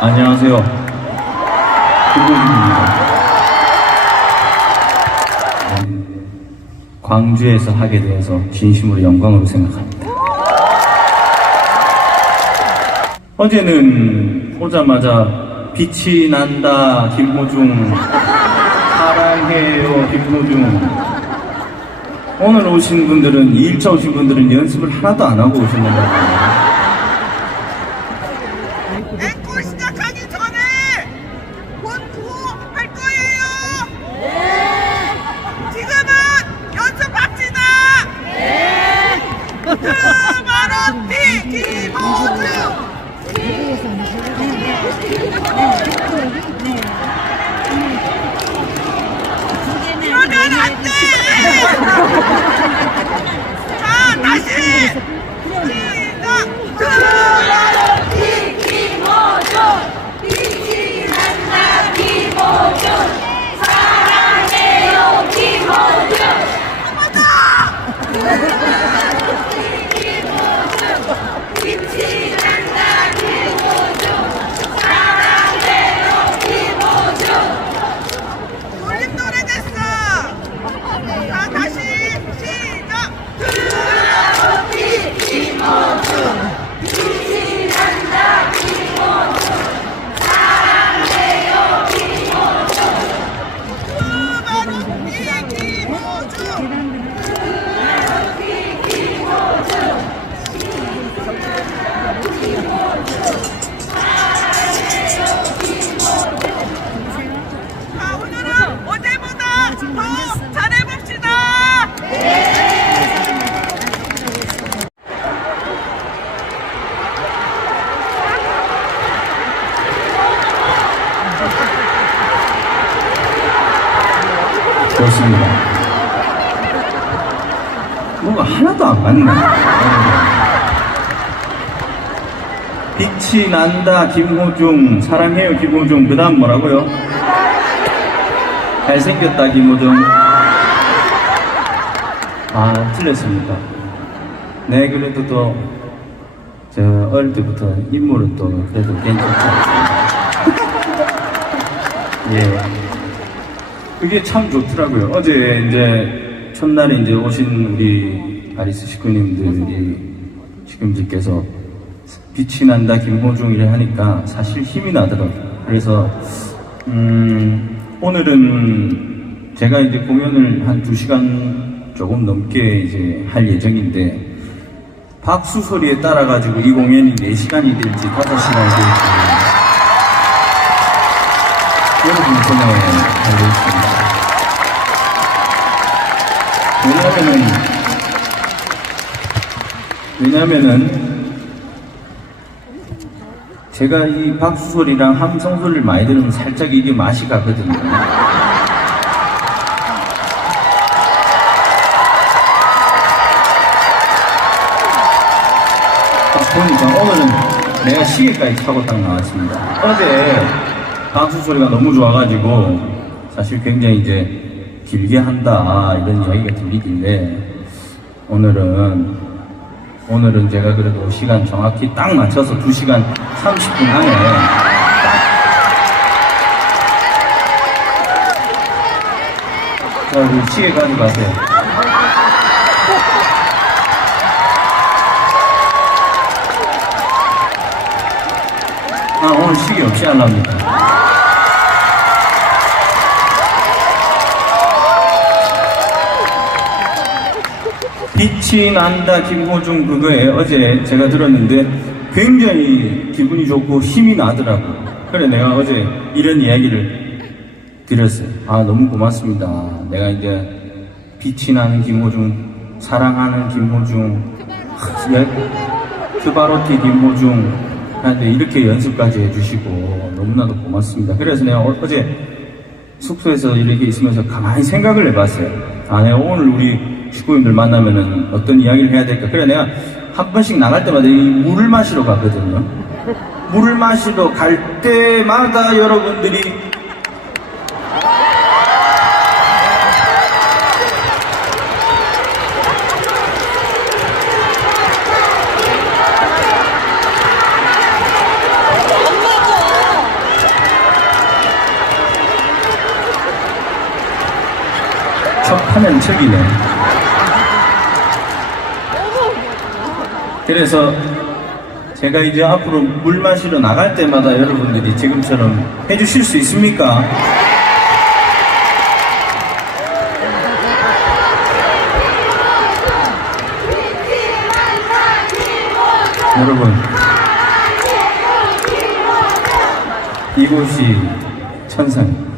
안녕하세요. 김국입니다. 광주에서 하게 되어서 진심으로 영광으로 생각합니다. 어제는 오자마자 빛이 난다 김호중 사랑해요 김호중 오늘 오신 분들은 2일차 오신 분들은 연습을 하나도 안 하고 오셨는데 그렇습니다. 뭔가 하나도 안 맞네. 빛이 난다 김호중 사랑해요 김호중 그 다음 뭐라고요? 잘생겼다 김호중 아 틀렸습니까? 네 그래도 또저 어릴 때부터 인물은 또 그래도 괜찮죠 예 그게 참 좋더라고요. 어제 이제 첫날에 이제 오신 우리 아리스 식구님들이 식구님들께서 빛이 난다 김호중이를 하니까 사실 힘이 나더라고요. 그래서 음, 오늘은 제가 이제 공연을 한 두 시간 조금 넘게 이제 할 예정인데 박수 소리에 따라 가지고 이 공연이 4시간이 될지 5시간이 될지 여러분 손에 달려 있습니다. 왜냐면은, 왜냐면은, 제가 이 박수 소리랑 함성 소리를 많이 들으면 살짝 이게 맛이 가거든요. 딱 보니까 오늘은 내가 시계까지 차고 딱 나왔습니다. 어제 방수 소리가 너무 좋아가지고 사실 굉장히 이제 길게 한다 이런 이야기가 들리길래 오늘은 오늘은 제가 그래도 시간 정확히 딱 맞춰서 2시간 30분 안에 자, 우리 시계 가져가세요. 아, 오늘 시계 없이 하랍니다. 빛이 난다 김호중 그거에 어제 제가 들었는데 굉장히 기분이 좋고 힘이 나더라고. 그래 내가 어제 이런 이야기를 드렸어요. 아 너무 고맙습니다. 내가 이제 빛이 나는 김호중, 사랑하는 김호중, 하, 예, 김호중 한테 이렇게 연습까지 해주시고 너무나도 고맙습니다. 그래서 내가 어- 어제 숙소에서 이렇게 있으면서 가만히 생각을 해봤어요. 아, 내가 오늘 우리 식구님들 만나면은 어떤 이야기를 해야 될까. 그래, 내가 한 번씩 나갈 때마다 이 물을 마시러 가거든요. 물을 마시러 갈 때마다 여러분들이 척하면 척이네. 그래서 제가 이제 앞으로 물 마시러 나갈 때마다 여러분들이 지금처럼 해주실 수 있습니까? 여러분, 이곳이 천상입니다.